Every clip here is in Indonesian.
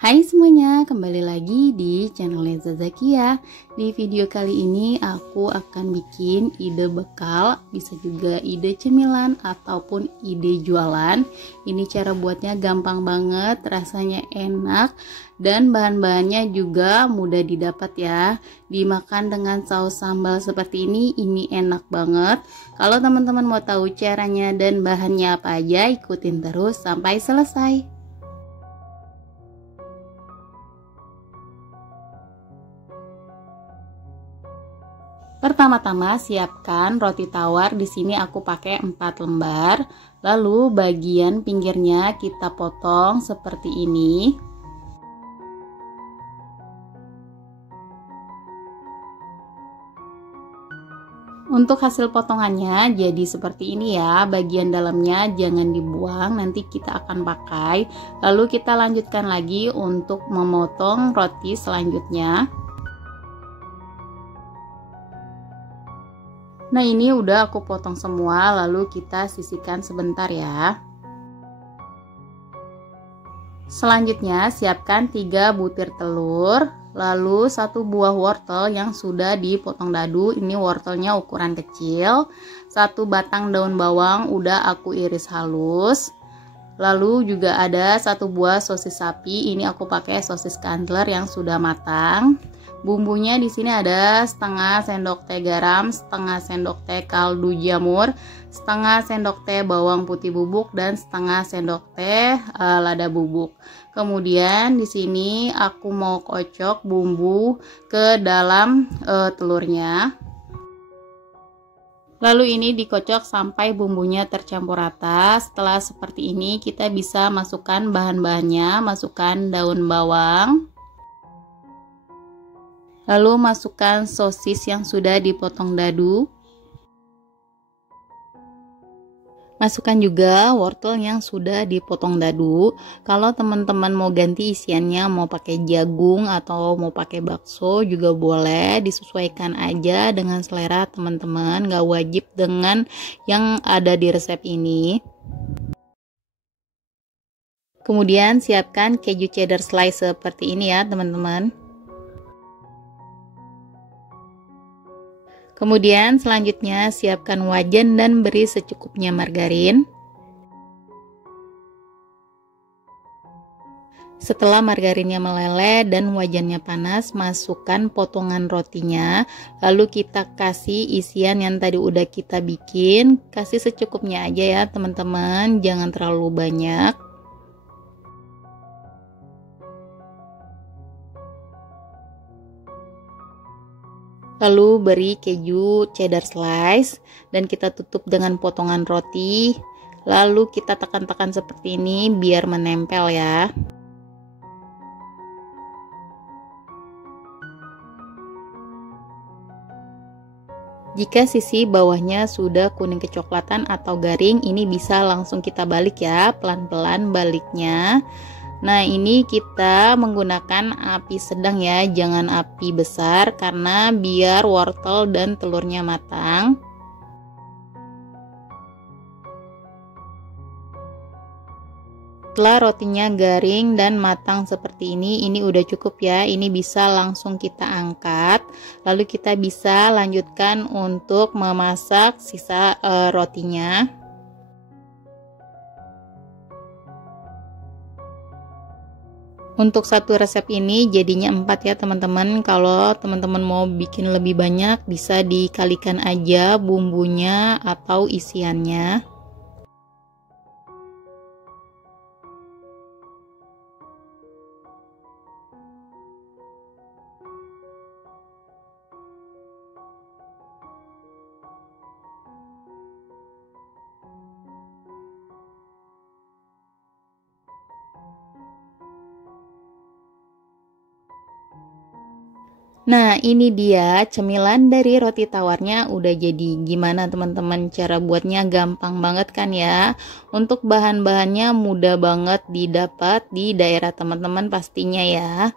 Hai semuanya, kembali lagi di channel Leza Zakia. Di video kali ini aku akan bikin ide bekal, bisa juga ide cemilan ataupun ide jualan. Ini cara buatnya gampang banget, rasanya enak dan bahan-bahannya juga mudah didapat ya. Dimakan dengan saus sambal seperti ini enak banget. Kalau teman-teman mau tahu caranya dan bahannya apa aja, ikutin terus sampai selesai. Pertama-tama siapkan roti tawar. Di sini aku pakai 4 lembar. Lalu bagian pinggirnya kita potong seperti ini. Untuk hasil potongannya jadi seperti ini ya. Bagian dalamnya jangan dibuang, nanti kita akan pakai. Lalu kita lanjutkan lagi untuk memotong roti selanjutnya. Nah, ini udah aku potong semua, lalu kita sisihkan sebentar ya. Selanjutnya siapkan 3 butir telur, lalu 1 buah wortel yang sudah dipotong dadu. Ini wortelnya ukuran kecil. 1 batang daun bawang udah aku iris halus. Lalu juga ada 1 buah sosis sapi. Ini aku pakai sosis Candler yang sudah matang. Bumbunya di sini ada setengah sendok teh garam, setengah sendok teh kaldu jamur, setengah sendok teh bawang putih bubuk, dan setengah sendok teh lada bubuk. Kemudian di sini aku mau kocok bumbu ke dalam telurnya. Lalu ini dikocok sampai bumbunya tercampur rata. Setelah seperti ini kita bisa masukkan bahan-bahannya, masukkan daun bawang. Lalu masukkan sosis yang sudah dipotong dadu. Masukkan juga wortel yang sudah dipotong dadu. Kalau teman-teman mau ganti isiannya, mau pakai jagung atau mau pakai bakso juga boleh, disesuaikan aja dengan selera teman-teman, gak wajib dengan yang ada di resep ini. Kemudian siapkan keju cheddar slice seperti ini ya teman-teman. Kemudian selanjutnya siapkan wajan dan beri secukupnya margarin. Setelah margarinnya meleleh dan wajannya panas, masukkan potongan rotinya. Lalu kita kasih isian yang tadi udah kita bikin. Kasih secukupnya aja ya teman-teman, jangan terlalu banyak. Lalu beri keju cheddar slice dan kita tutup dengan potongan roti. Lalu kita tekan-tekan seperti ini biar menempel ya. Jika sisi bawahnya sudah kuning kecoklatan atau garing, ini bisa langsung kita balik ya, pelan-pelan baliknya. Nah, ini kita menggunakan api sedang ya, jangan api besar karena biar wortel dan telurnya matang. Setelah rotinya garing dan matang seperti ini udah cukup ya. Ini bisa langsung kita angkat. Lalu kita bisa lanjutkan untuk memasak sisa rotinya. Untuk satu resep ini jadinya 4 ya teman-teman. Kalau teman-teman mau bikin lebih banyak bisa dikalikan aja bumbunya atau isiannya. Nah, ini dia cemilan dari roti tawarnya udah jadi. Gimana teman-teman, cara buatnya gampang banget kan ya? Untuk bahan-bahannya mudah banget didapat di daerah teman-teman pastinya ya.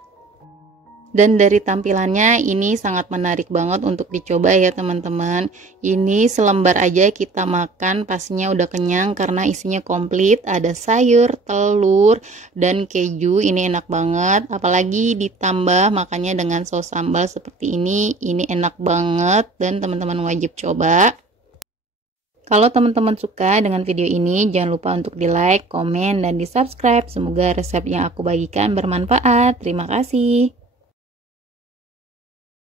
Dan dari tampilannya ini sangat menarik banget untuk dicoba ya teman-teman. Ini selembar aja kita makan pastinya udah kenyang karena isinya komplit. Ada sayur, telur, dan keju. Ini enak banget. Apalagi ditambah makannya dengan saus sambal seperti ini. Ini enak banget dan teman-teman wajib coba. Kalau teman-teman suka dengan video ini, jangan lupa untuk di like, komen, dan di subscribe. Semoga resep yang aku bagikan bermanfaat. Terima kasih.